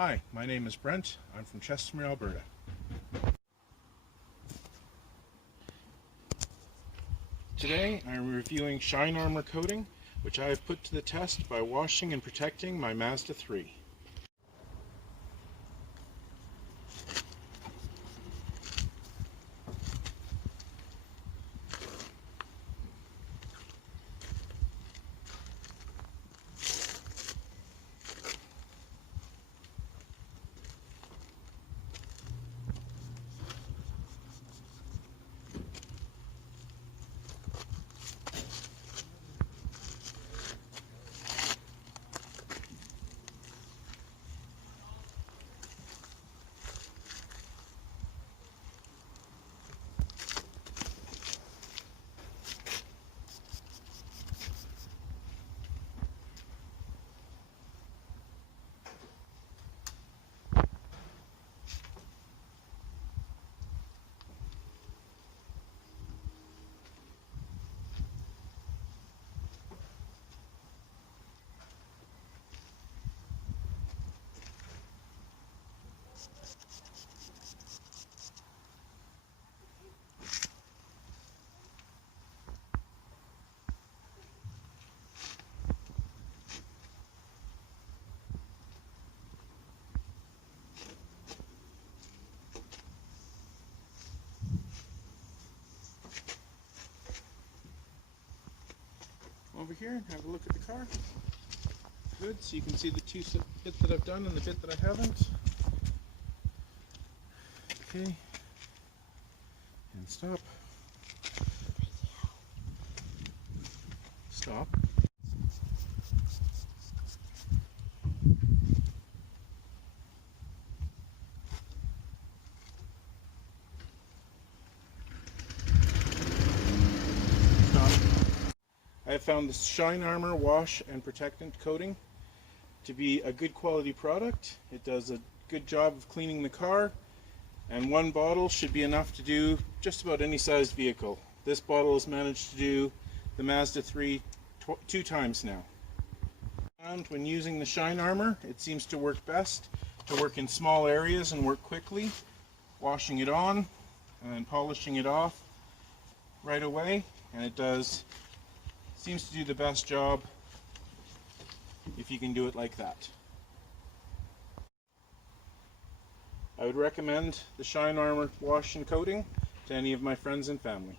Hi, my name is Brent. I'm from Chestermere, Alberta. Today I'm reviewing shine armor coating, which I have put to the test by washing and protecting my Mazda 3. Over here and have a look at the car. Good, so you can see the two bits that I've done and the bit that I haven't. Okay, and stop. Stop. Stop. I have found the Shine Armor Wash and Protectant Coating to be a good quality product. It does a good job of cleaning the car, and one bottle should be enough to do just about any sized vehicle. This bottle has managed to do the Mazda 3 two times now. And when using the Shine Armor, it seems to work best to work in small areas and work quickly, washing it on and polishing it off right away, and it seems to do the best job if you can do it like that. I would recommend the Shine Armor Wash and Coating to any of my friends and family.